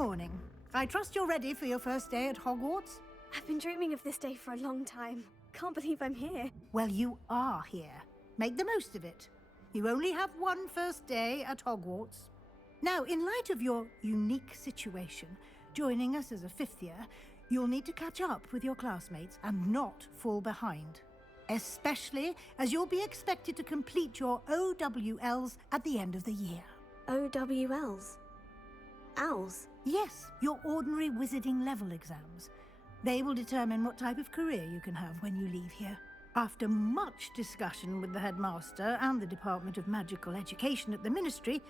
morning. I trust you're ready for your first day at Hogwarts? I've been dreaming of this day for a long time. Can't believe I'm here. Well, you are here. Make the most of it. You only have one first day at Hogwarts. Now, in light of your unique situation, joining us as a fifth year, you'll need to catch up with your classmates and not fall behind. Especially as you'll be expected to complete your OWLs at the end of the year. OWLs? Owls? Yes, your ordinary wizarding level exams. They will determine what type of career you can have when you leave here. After much discussion with the headmaster and the Department of Magical Education at the Ministry,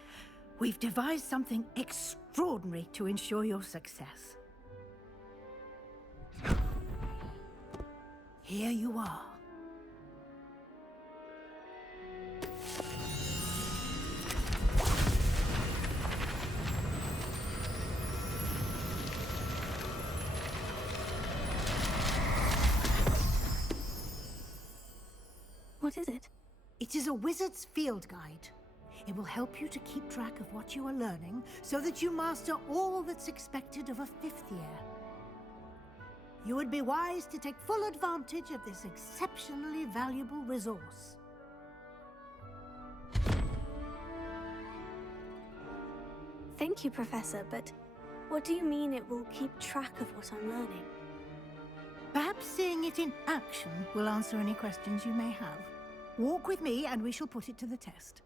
we've devised something extraordinary to ensure your success. Here you are. What is it? It is a wizard's field guide. It will help you to keep track of what you are learning so that you master all that's expected of a fifth year. You would be wise to take full advantage of this exceptionally valuable resource. Thank you, Professor, but what do you mean it will keep track of what I'm learning? Perhaps seeing it in action will answer any questions you may have. Walk with me and we shall put it to the test.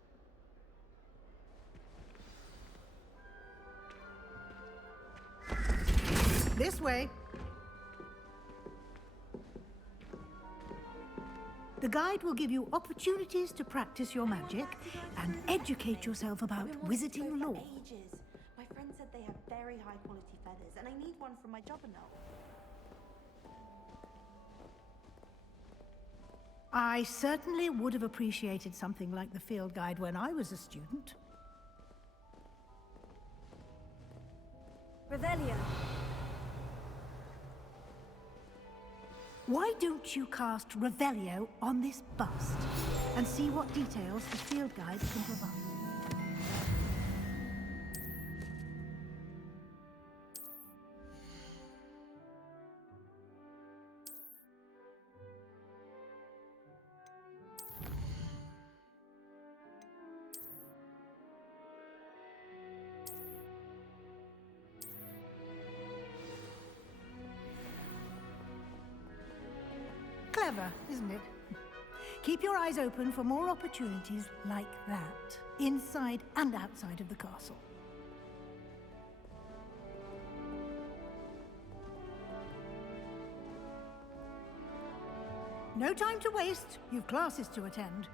This way. The guide will give you opportunities to practice your magic and educate yourself about wizarding lore. My friend said they have very high quality feathers, and I need one for my jobberknoll. I certainly would have appreciated something like the field guide when I was a student. Revelio. Why don't you cast Revelio on this bust and see what details the field guide can provide? Clever, isn't it? Keep your eyes open for more opportunities like that, inside and outside of the castle. No time to waste. You've classes to attend.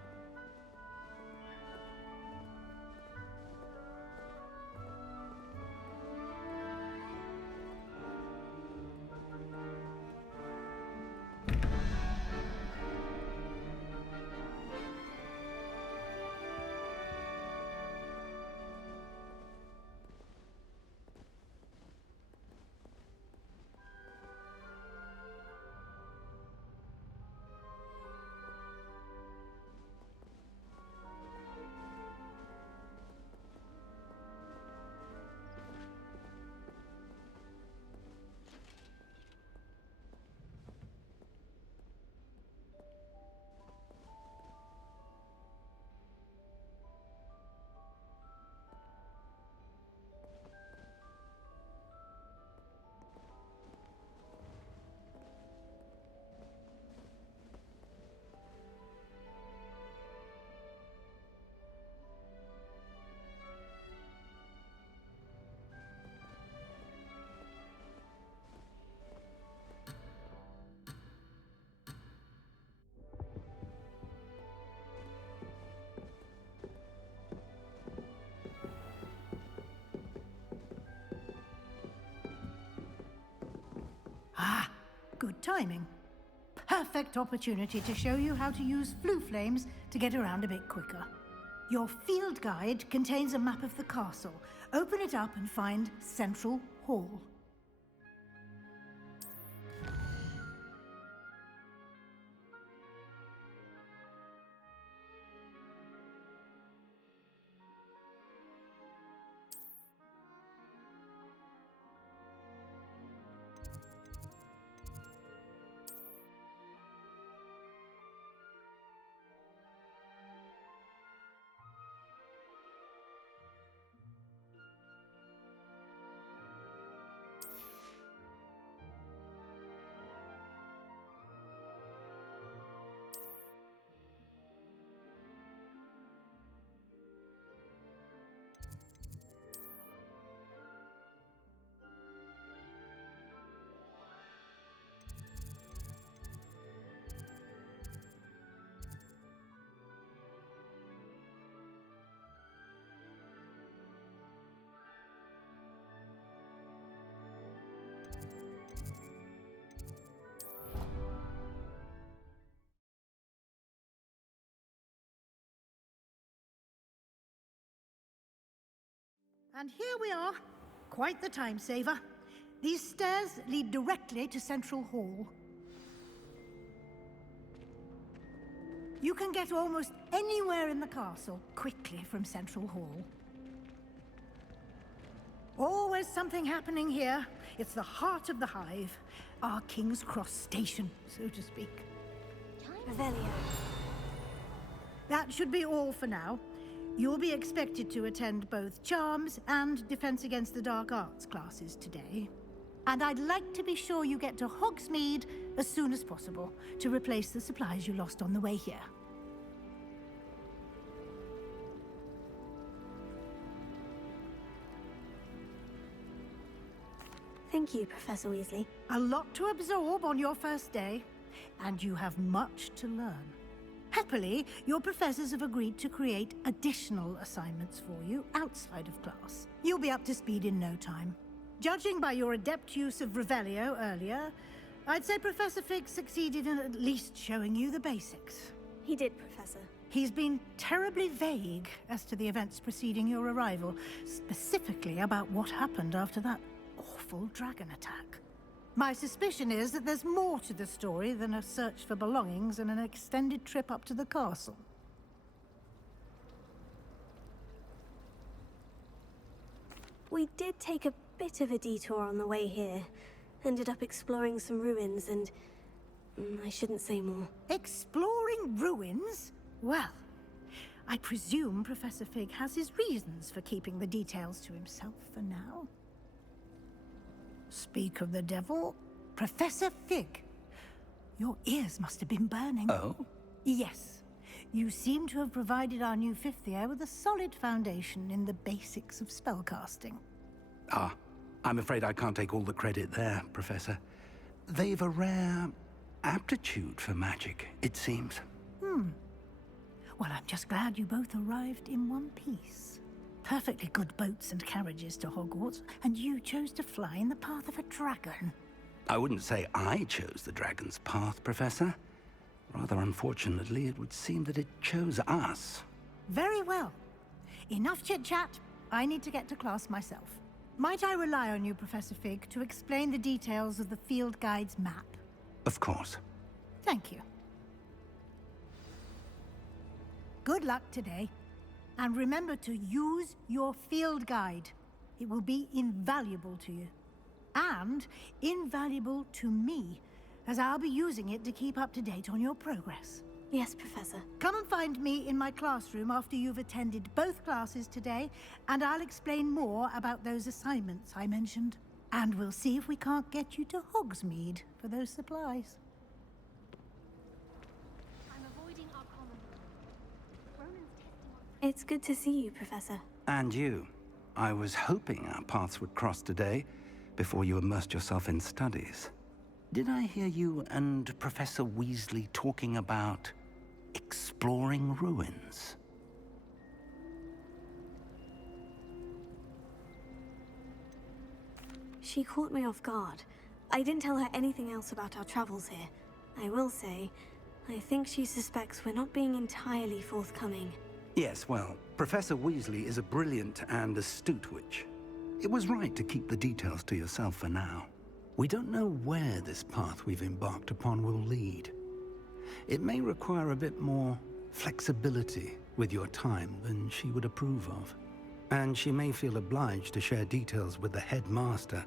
Ah, good timing. Perfect opportunity to show you how to use flue flames to get around a bit quicker. Your field guide contains a map of the castle. Open it up and find Central Hall. And here we are. Quite the time saver. These stairs lead directly to Central Hall. You can get almost anywhere in the castle quickly from Central Hall. Always something happening here. It's the heart of the hive. Our King's Cross station, so to speak. Revelio. That should be all for now. You'll be expected to attend both Charms and Defense Against the Dark Arts classes today. And I'd like to be sure you get to Hogsmeade as soon as possible to replace the supplies you lost on the way here. Thank you, Professor Weasley. A lot to absorb on your first day, and you have much to learn. Happily, your professors have agreed to create additional assignments for you outside of class. You'll be up to speed in no time. Judging by your adept use of Revelio earlier, I'd say Professor Fig succeeded in at least showing you the basics. He did, Professor. He's been terribly vague as to the events preceding your arrival, specifically about what happened after that awful dragon attack. My suspicion is that there's more to the story than a search for belongings and an extended trip up to the castle. We did take a bit of a detour on the way here. Ended up exploring some ruins and... I shouldn't say more. Exploring ruins? Well, I presume Professor Fig has his reasons for keeping the details to himself for now. Speak of the devil, Professor Fig. Your ears must have been burning. Oh? Yes. You seem to have provided our new fifth year with a solid foundation in the basics of spellcasting. Ah, I'm afraid I can't take all the credit there, Professor. They've a rare aptitude for magic, it seems. Well, I'm just glad you both arrived in one piece. Perfectly good boats and carriages to Hogwarts, and you chose to fly in the path of a dragon. I wouldn't say I chose the dragon's path, Professor. Rather unfortunately, it would seem that it chose us. Very well. Enough chit-chat. I need to get to class myself. Might I rely on you, Professor Fig, to explain the details of the field guide's map? Of course. Thank you. Good luck today. And remember to use your field guide. It will be invaluable to you. And invaluable to me, as I'll be using it to keep up to date on your progress. Yes, Professor. Come and find me in my classroom after you've attended both classes today, and I'll explain more about those assignments I mentioned. And we'll see if we can't get you to Hogsmeade for those supplies. I'm avoiding our common room. Ronan's testing on... It's good to see you, Professor. And you. I was hoping our paths would cross today, before you immersed yourself in studies. Did I hear you and Professor Weasley talking about exploring ruins? She caught me off guard. I didn't tell her anything else about our travels here. I will say, I think she suspects we're not being entirely forthcoming. Yes, well, Professor Weasley is a brilliant and astute witch. It was right to keep the details to yourself for now. We don't know where this path we've embarked upon will lead. It may require a bit more flexibility with your time than she would approve of. And she may feel obliged to share details with the headmaster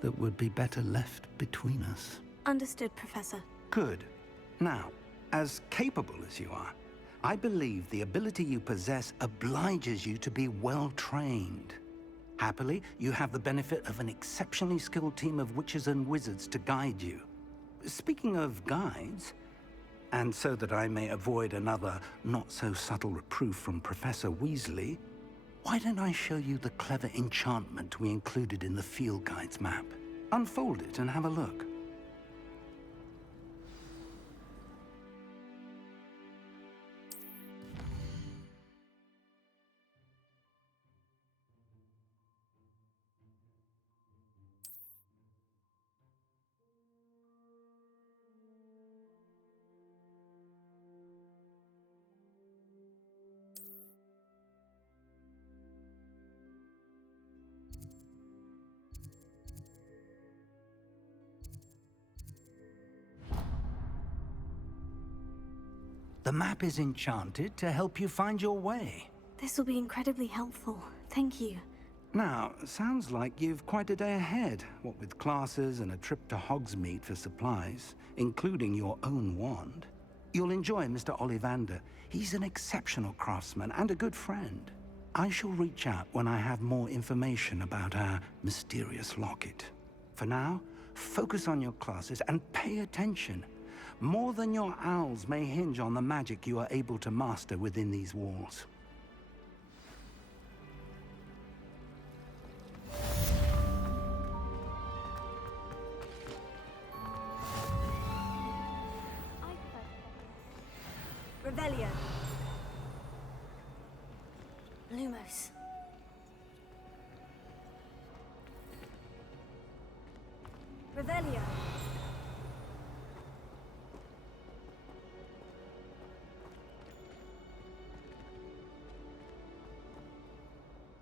that would be better left between us. Understood, Professor. Good. Now, as capable as you are, I believe the ability you possess obliges you to be well trained. Happily, you have the benefit of an exceptionally skilled team of witches and wizards to guide you. Speaking of guides, and so that I may avoid another not-so-subtle reproof from Professor Weasley, why don't I show you the clever enchantment we included in the field guide's map? Unfold it and have a look. The map is enchanted to help you find your way. This will be incredibly helpful. Thank you. Now, sounds like you've quite a day ahead, what with classes and a trip to Hogsmeade for supplies, including your own wand. You'll enjoy Mr. Ollivander. He's an exceptional craftsman and a good friend. I shall reach out when I have more information about our mysterious locket. For now, focus on your classes and pay attention. More than your owls may hinge on the magic you are able to master within these walls. Revelio. Lumos. Revelio.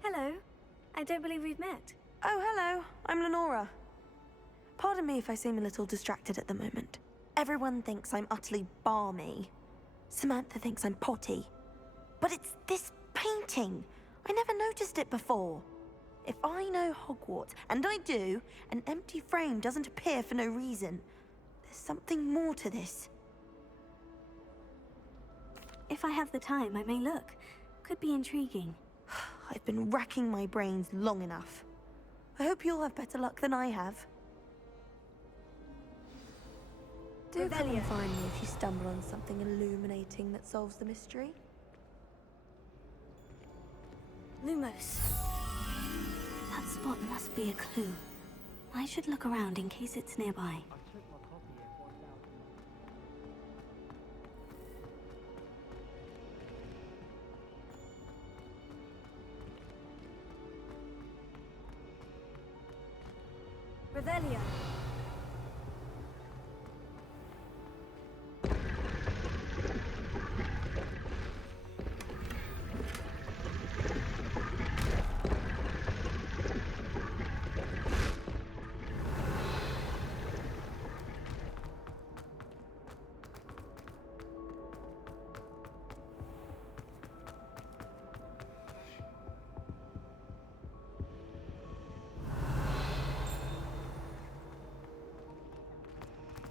Hello. I don't believe we've met. Oh, hello. I'm Lenora. Pardon me if I seem a little distracted at the moment. Everyone thinks I'm utterly balmy. Samantha thinks I'm potty. But it's this painting. I never noticed it before. If I know Hogwarts, and I do, an empty frame doesn't appear for no reason. There's something more to this. If I have the time, I may look. Could be intriguing. I've been racking my brains long enough. I hope you'll have better luck than I have. Do come and find me if you stumble on something illuminating that solves the mystery. Lumos. That spot must be a clue. I should look around in case it's nearby. Revelio.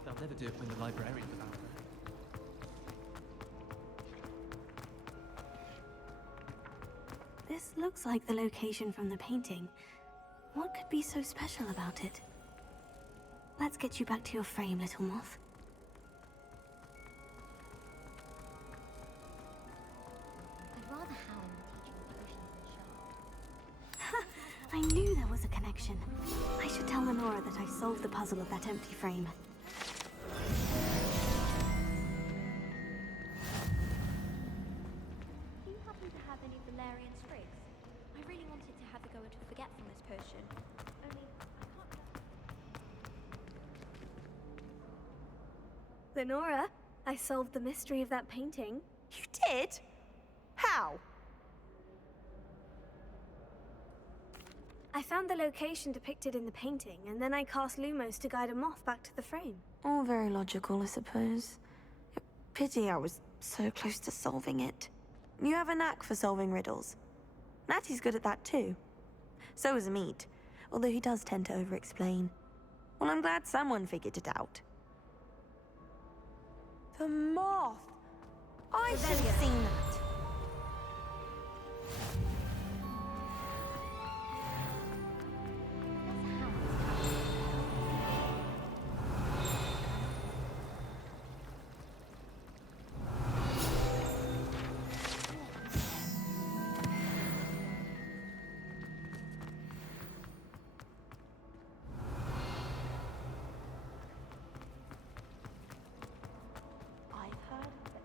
They'll never do it when the librarian's about her. This looks like the location from the painting. What could be so special about it? Let's get you back to your frame, little moth. I'd rather howl than teach you potions than sharp. I knew there was a connection. I should tell Lenora that I solved the puzzle of that empty frame. Do you happen to have any valerian sprigs? I really wanted to have a go at a forgetfulness potion. Only, I can't... Lenora, I solved the mystery of that painting. You did? How? I found the location depicted in the painting, and then I cast Lumos to guide a moth back to the frame. All very logical, I suppose. Pity I was so close to solving it. You have a knack for solving riddles. Natty's good at that too. So is Amit, although he does tend to over-explain. Well, I'm glad someone figured it out. The moth! I should have seen that. I've heard that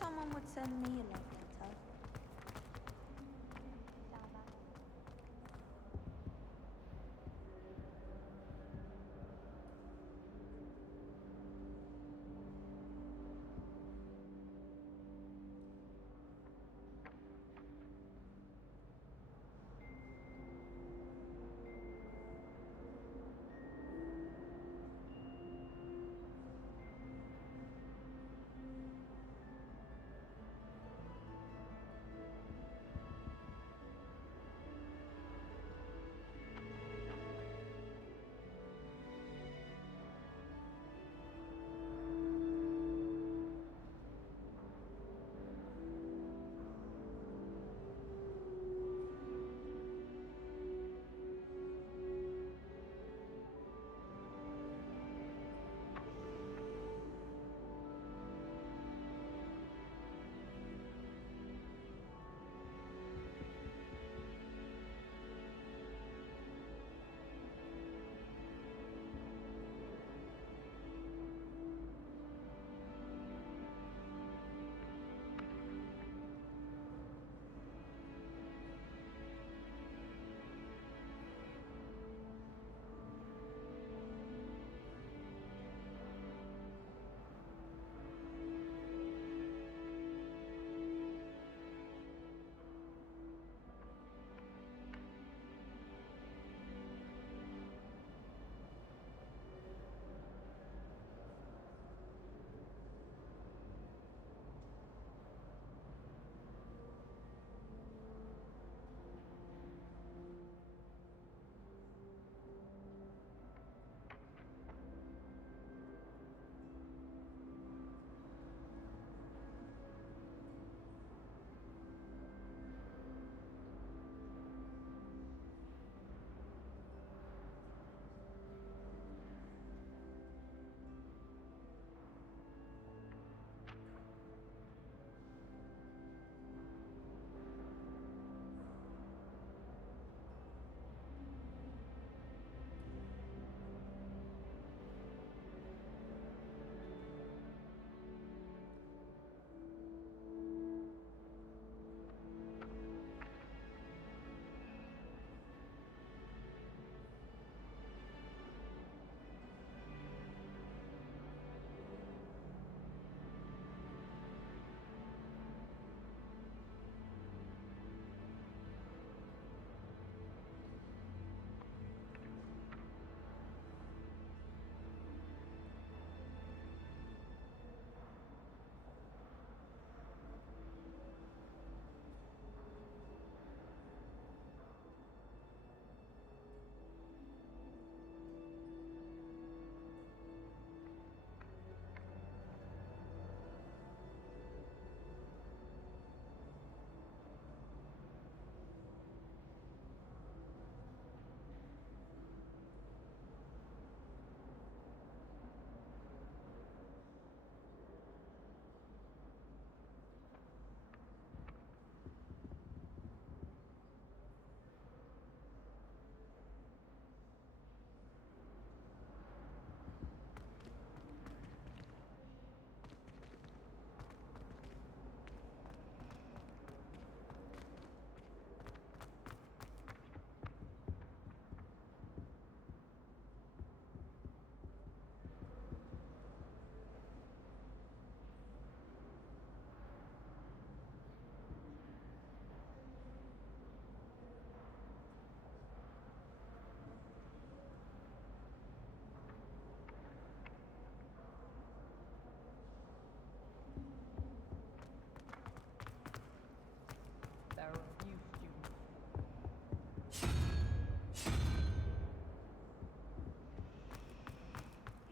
someone would send me a love letter.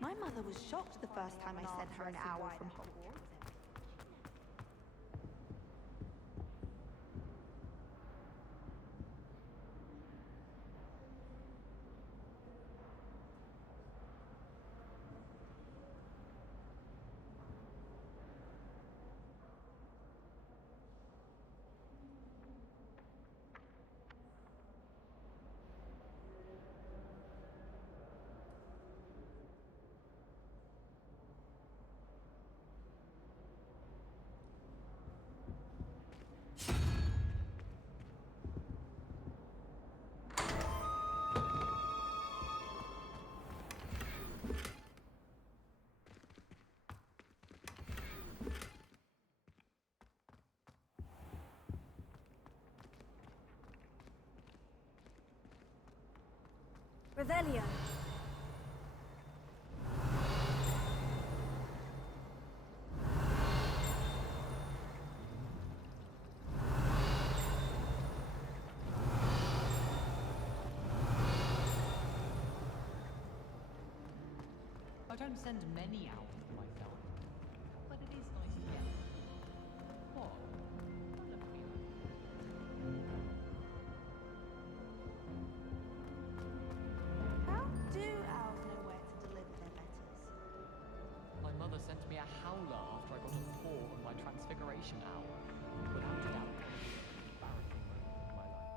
My mother was shocked the first time I sent her an owl from Hogwarts. Revelio. I don't send many out for myself, but it is nice to get. What? Don't look at me like How do owls know where to deliver their letters? that. My mother sent me a howler after I got a 4 on my transfiguration hour. Without a doubt, one of the most embarrassing moments of my life.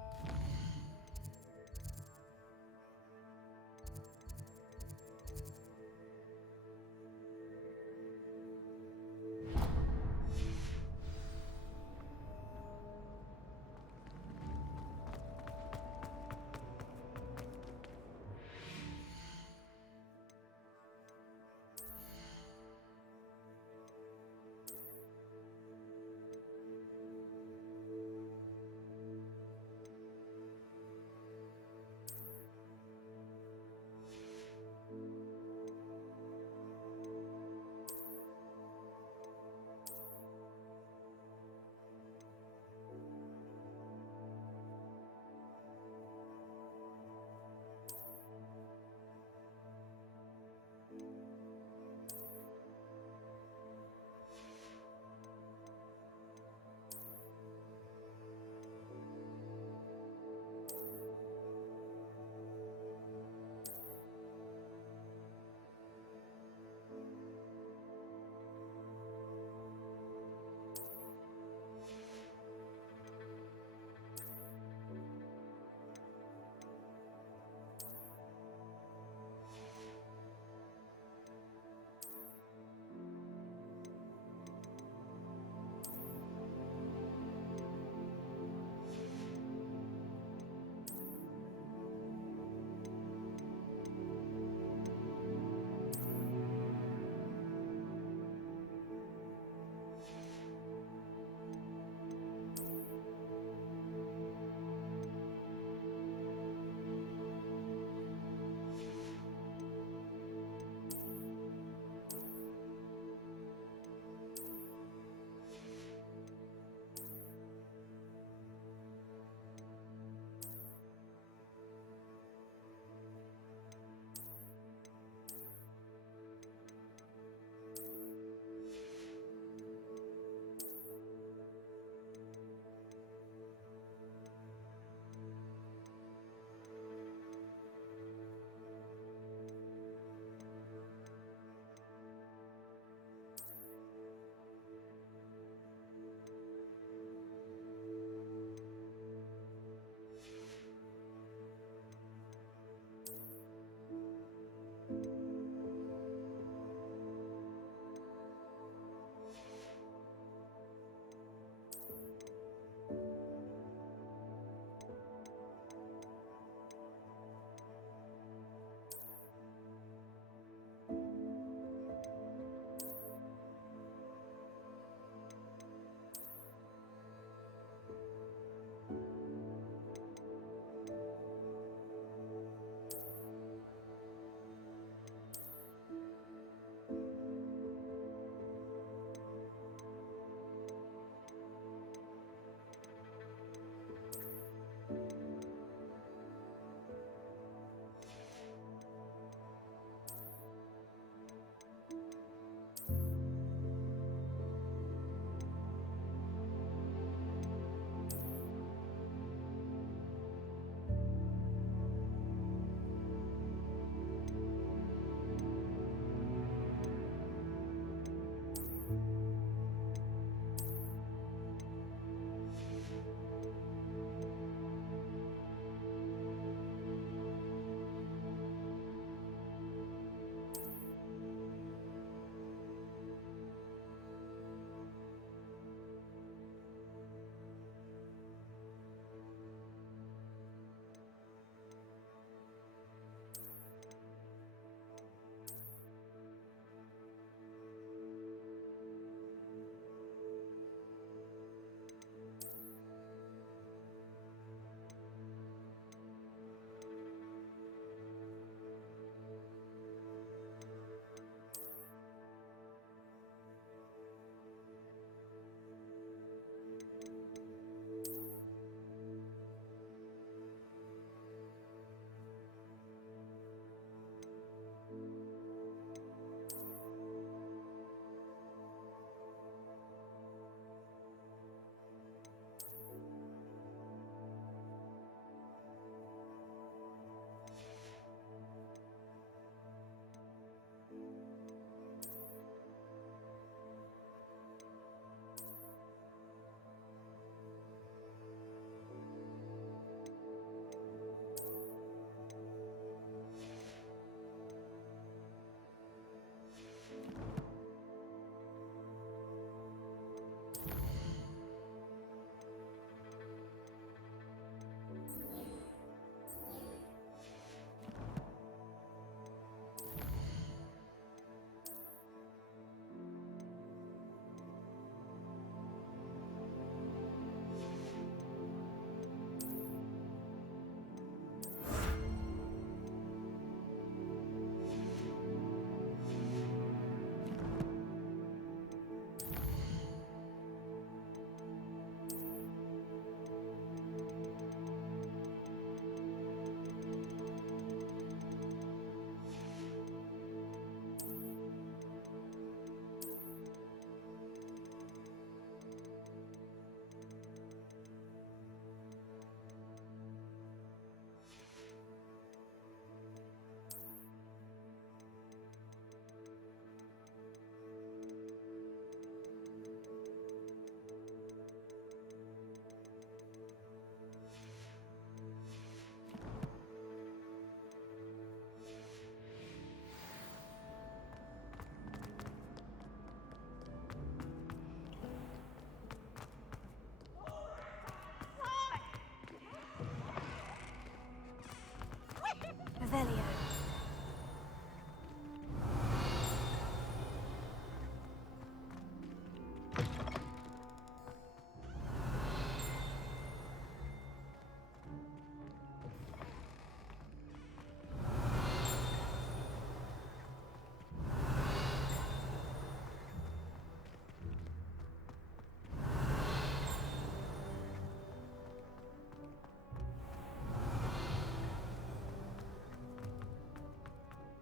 Revelio.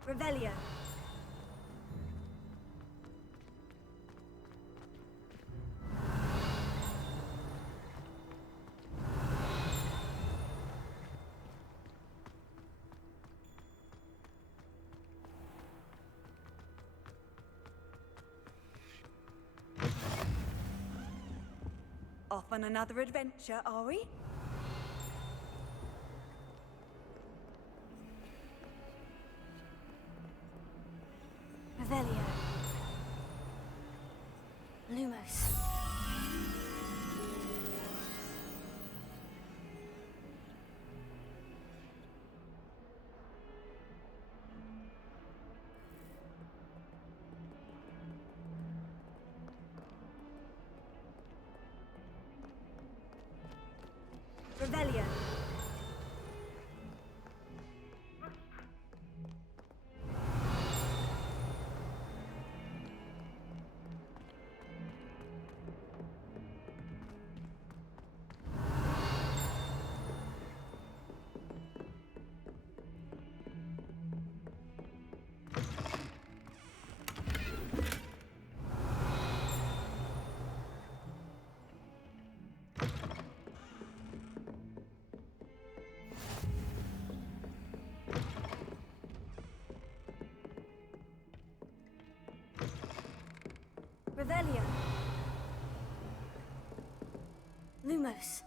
Revelio. Off on another adventure, are we? Revelio. Lumos. Revelio. Revelio. Lumos.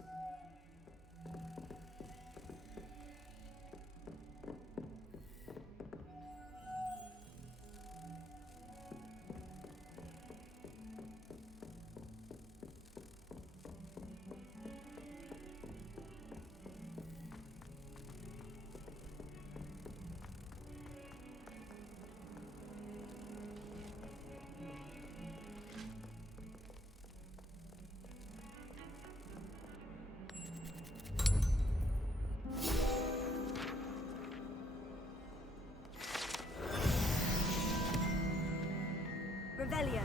Revelio.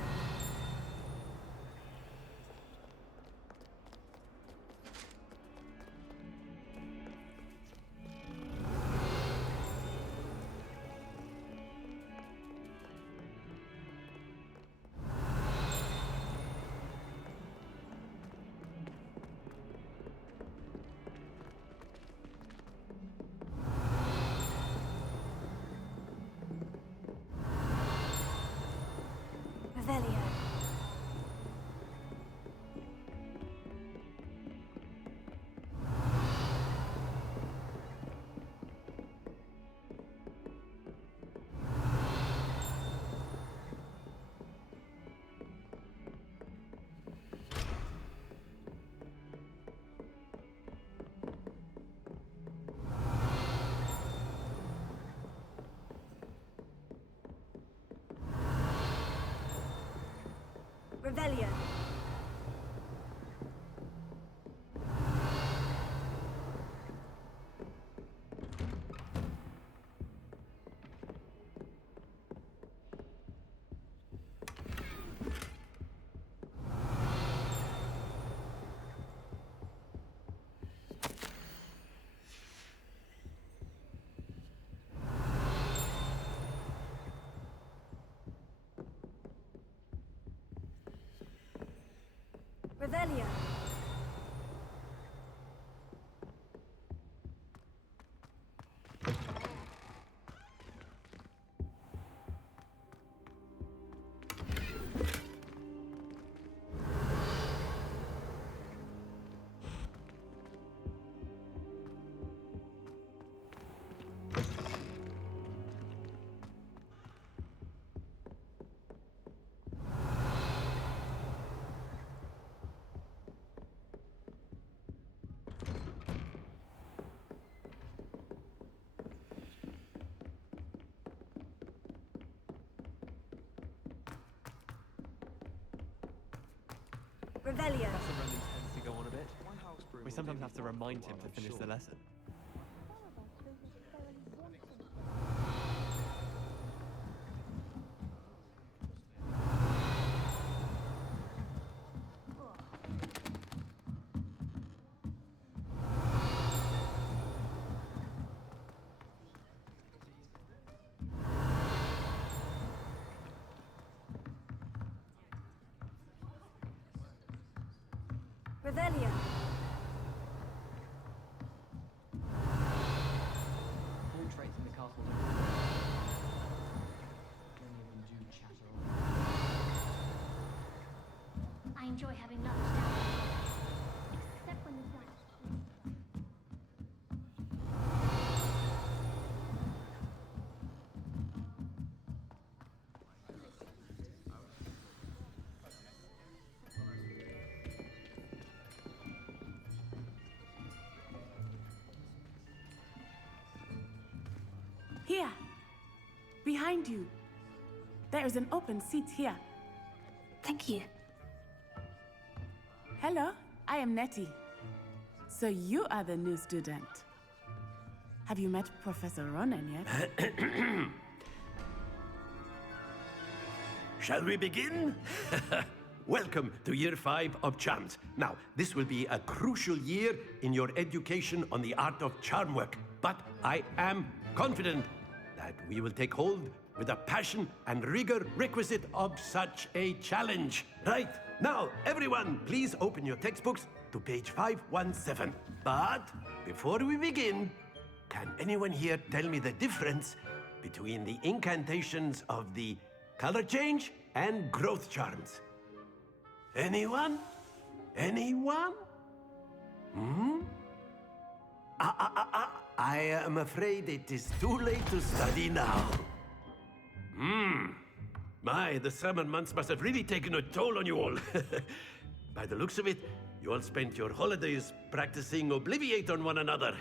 Revelio. Revelio. Revelio. Professor Renly tends to go on a bit. We sometimes have to remind him to finish the lesson. Revelio. Portraits in the castle don't even do chatter. I enjoy having lunch down there. Except when the dice. Here, behind you. There is an open seat here. Thank you. Hello, I am Nettie. So you are the new student. Have you met Professor Ronan yet? Shall we begin? Welcome to Year 5 of Charms. Now, this will be a crucial year in your education on the art of charm work, but I am confident that we will take hold with the passion and rigor requisite of such a challenge. Right, now, everyone, please open your textbooks to page 517. But before we begin, can anyone here tell me the difference between the incantations of the color change and growth charms? Anyone? Anyone? I am afraid it is too late to study now. My, the summer months must have really taken a toll on you all. By the looks of it, you all spent your holidays practicing Obliviate on one another.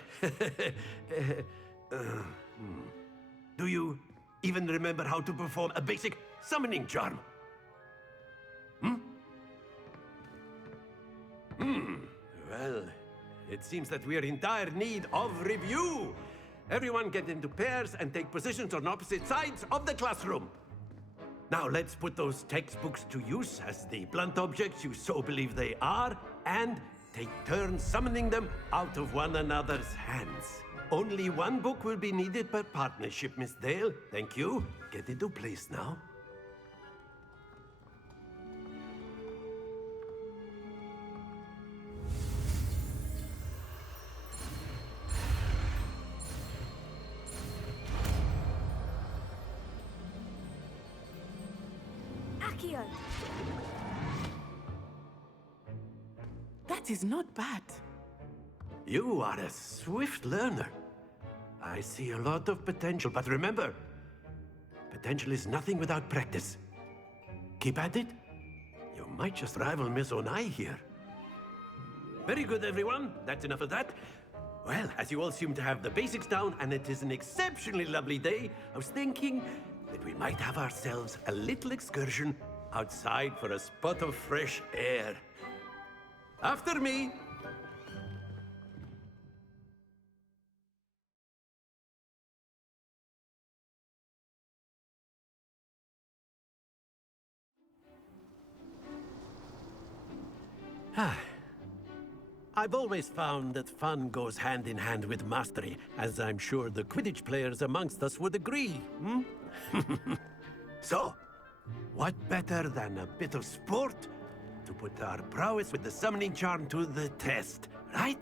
Do you even remember how to perform a basic summoning charm? Well, it seems that we are in dire need of review. Everyone get into pairs and take positions on opposite sides of the classroom. Now let's put those textbooks to use as the blunt objects you so believe they are, and take turns summoning them out of one another's hands. Only one book will be needed per partnership, Miss Dale. Thank you. Get into place now. Accio. That is not bad. You are a swift learner. I see a lot of potential, but remember, potential is nothing without practice. Keep at it. You might just rival Miss Onai here. Very good, everyone. That's enough of that. Well, as you all seem to have the basics down, and it is an exceptionally lovely day, I was thinking that we might have ourselves a little excursion outside for a spot of fresh air. After me. I've always found that fun goes hand in hand with mastery, as I'm sure the Quidditch players amongst us would agree. So, what better than a bit of sport to put our prowess with the summoning charm to the test, right?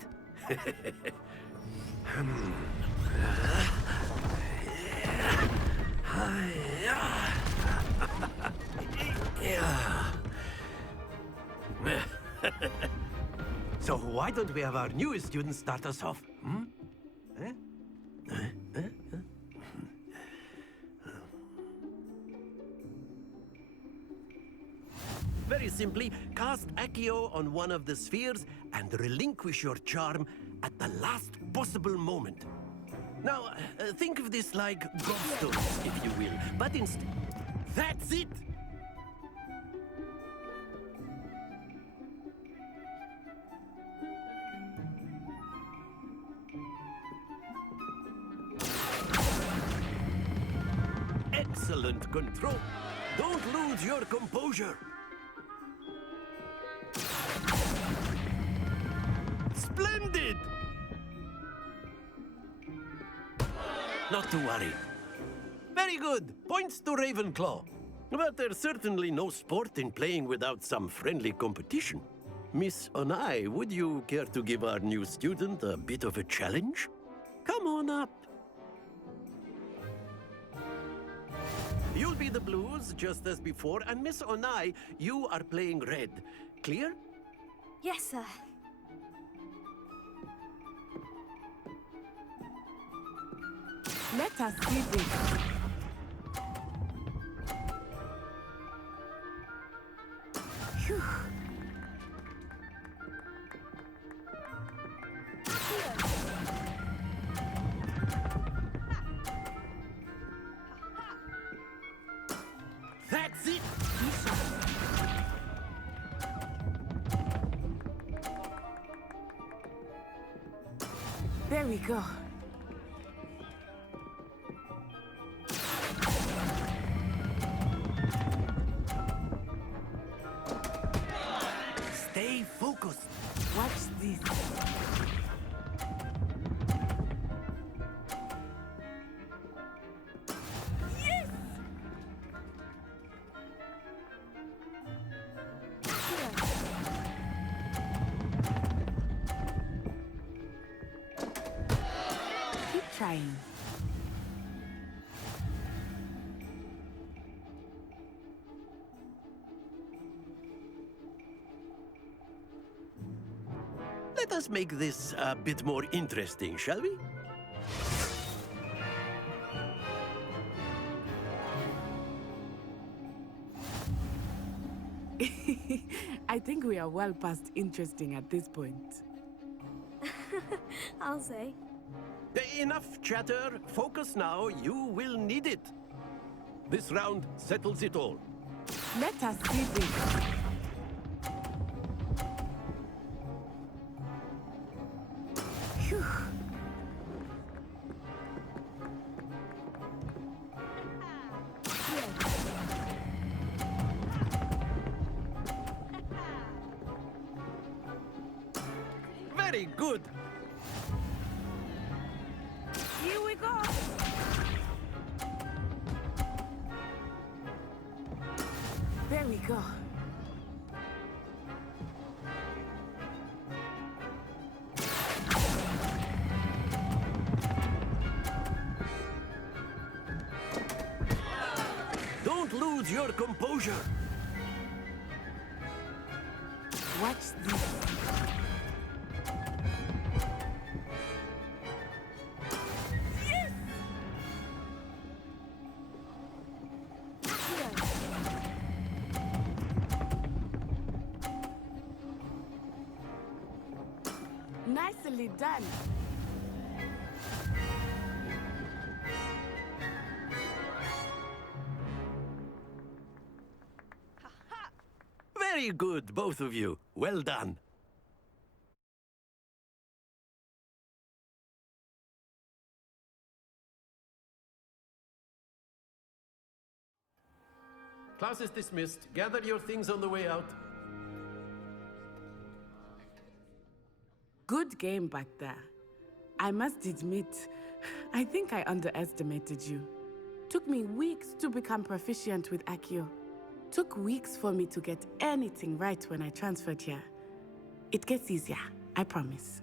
So why don't we have our newest student start us off? Very simply, cast Accio on one of the spheres and relinquish your charm at the last possible moment. Now, think of this like gobstones, if you will, but instead... That's it! Excellent control. Don't lose your composure. Splendid! Not to worry. Very good. Points to Ravenclaw. But there's certainly no sport in playing without some friendly competition. Miss Onai, would you care to give our new student a bit of a challenge? Come on up. You'll be the blues, just as before, and Miss Onai, you are playing red. Clear? Yes, sir. Let us see this. Phew. That's it! There we go. Stay focused. Watch this. Keep trying. Let us make this a bit more interesting, shall we? I think we are well past interesting at this point. I'll say. Enough chatter. Focus now. You will need it. This round settles it all. Let us see this. Phew. Very good. Here we go. There we go. Don't lose your composure. Watch this. Nicely done. Very good, both of you. Well done. Class is dismissed. Gather your things on the way out. Good game back there. I must admit, I think I underestimated you. Took me weeks to become proficient with Accio. Took weeks for me to get anything right when I transferred here. It gets easier, I promise.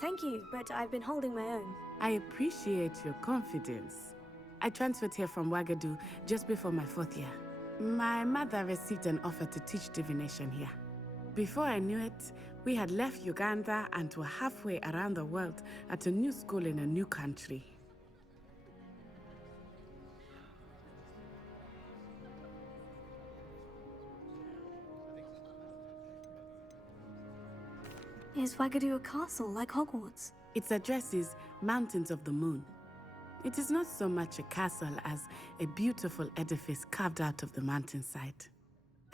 Thank you, but I've been holding my own. I appreciate your confidence. I transferred here from Wagadu just before my 4th year. My mother received an offer to teach divination here. Before I knew it, we had left Uganda and were halfway around the world at a new school in a new country. Is Wagadu a castle like Hogwarts? Its address is Mountains of the Moon. It is not so much a castle as a beautiful edifice carved out of the mountainside.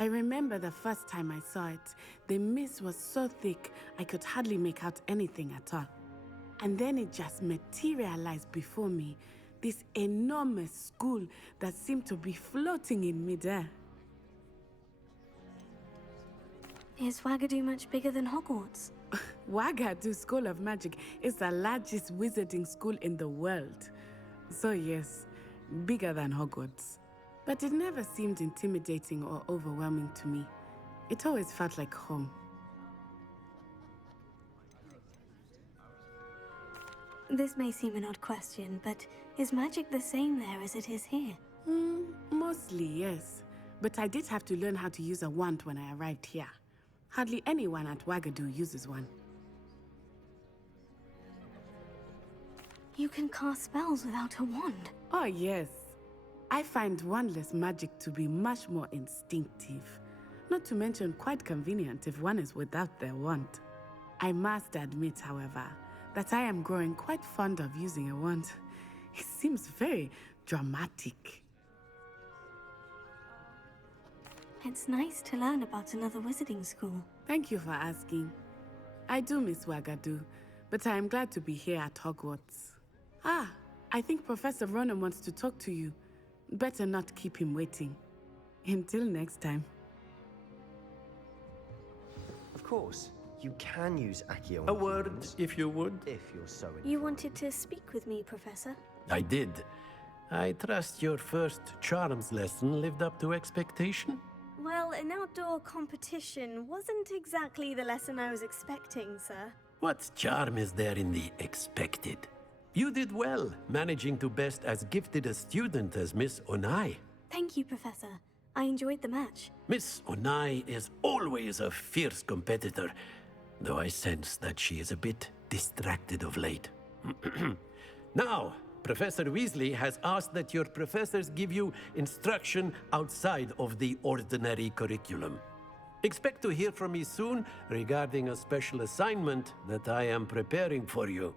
I remember the first time I saw it, the mist was so thick I could hardly make out anything at all. And then it just materialized before me, this enormous school that seemed to be floating in midair. Is Wagadu much bigger than Hogwarts? Wagadu School of Magic is the largest wizarding school in the world. So yes, bigger than Hogwarts. But it never seemed intimidating or overwhelming to me. It always felt like home. This may seem an odd question, but is magic the same there as it is here? Mostly, yes. But I did have to learn how to use a wand when I arrived here. Hardly anyone at Wagadu uses one. You can cast spells without a wand. Oh, yes. I find wandless magic to be much more instinctive. Not to mention quite convenient if one is without their wand. I must admit, however, that I am growing quite fond of using a wand. It seems very dramatic. It's nice to learn about another wizarding school. Thank you for asking. I do miss Wagadu, but I am glad to be here at Hogwarts. Ah, I think Professor Ronan wants to talk to you. Better not keep him waiting. Until next time. Of course, you can use Accio. A word, if you would. If you're so inclined. You wanted to speak with me, Professor? I did. I trust your first charms lesson lived up to expectation? Well, an outdoor competition wasn't exactly the lesson I was expecting, sir. What charm is there in the expected? You did well, managing to best as gifted a student as Miss Onai. Thank you, Professor. I enjoyed the match. Miss Onai is always a fierce competitor, though I sense that she is a bit distracted of late. Now, Professor Weasley has asked that your professors give you instruction outside of the ordinary curriculum. Expect to hear from me soon regarding a special assignment that I am preparing for you.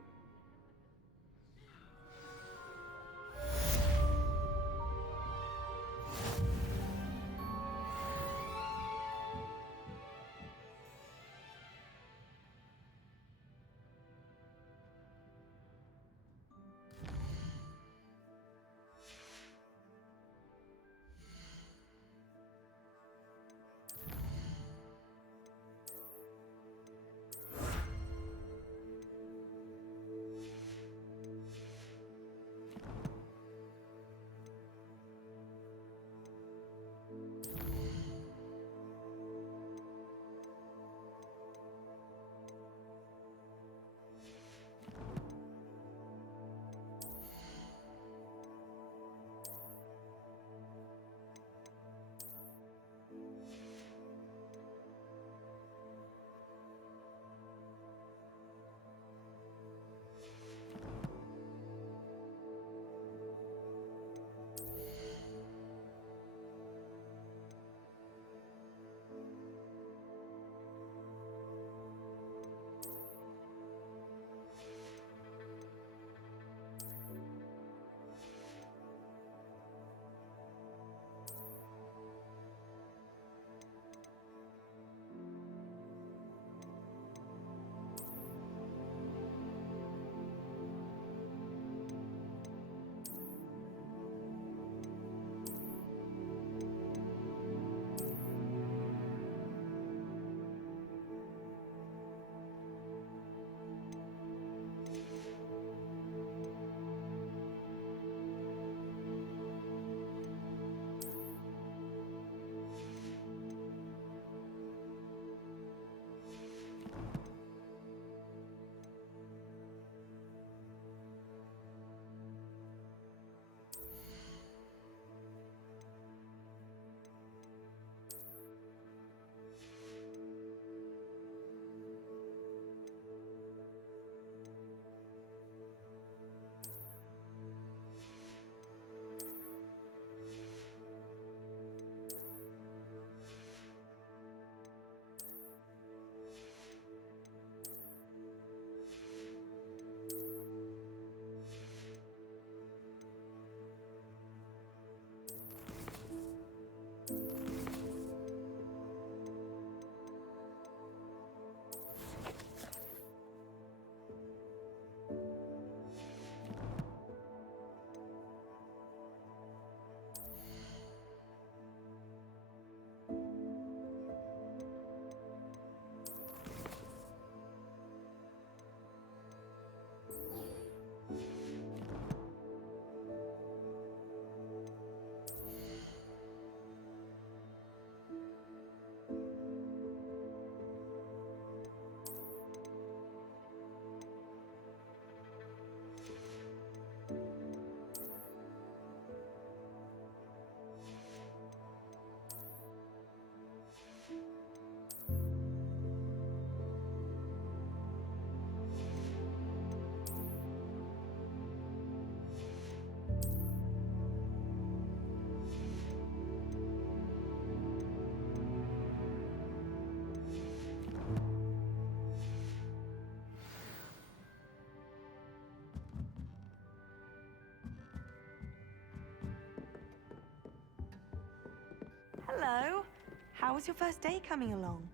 Hello. How was your first day coming along?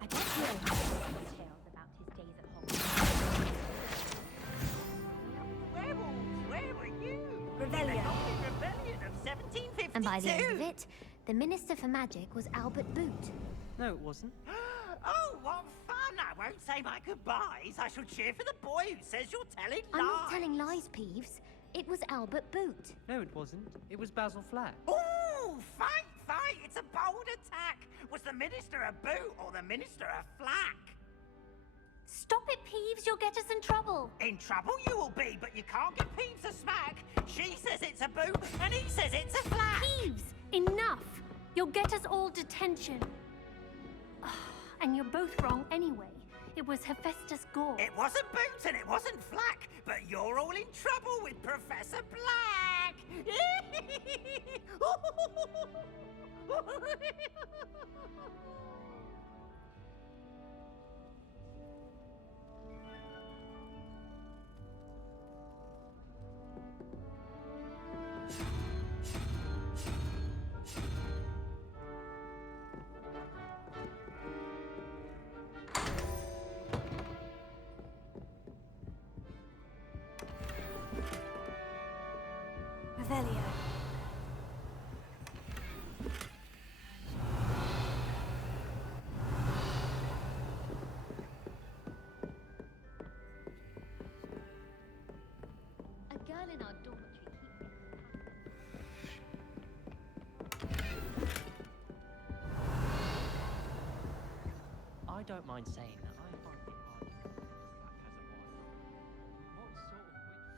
I bet you don't have any details about his days at Hogwarts. Werewolves, where were you? Revelio. The Goblin Rebellion of 1752. And by the end of it, the Minister for Magic was Albert Boot. No, it wasn't. Oh, what fun! I won't say my goodbyes. I shall cheer for the boy who says you're telling lies. I'm not telling lies, Peeves. It was Albert Boot. No, it wasn't. It was Basil Flack. Ooh, fight, fight! It's a bold attack. Was the Minister a boot or the Minister a flack? Stop it, Peeves. You'll get us in trouble. In trouble you will be, but you can't give Peeves a smack. She says it's a boot, and he says it's a flack. Peeves, enough. You'll get us all detention. And you're both wrong anyway. It was Hephaestus Gore. It wasn't boot and it wasn't flack, but you're all in trouble with Professor Black. Revelio. A girl in our dormitory I don't mind saying that. I find it hard to believe Flack has a wife. What sort of witch?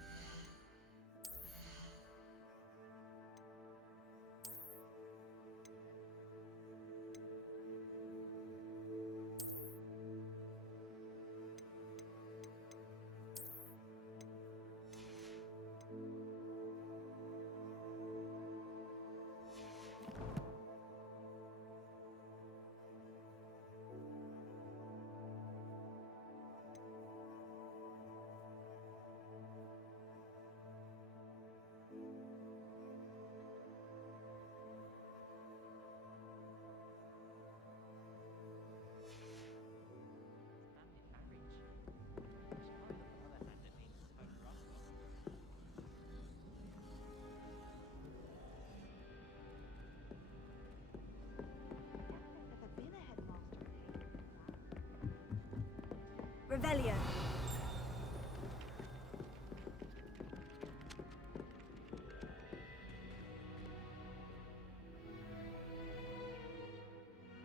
Revelio.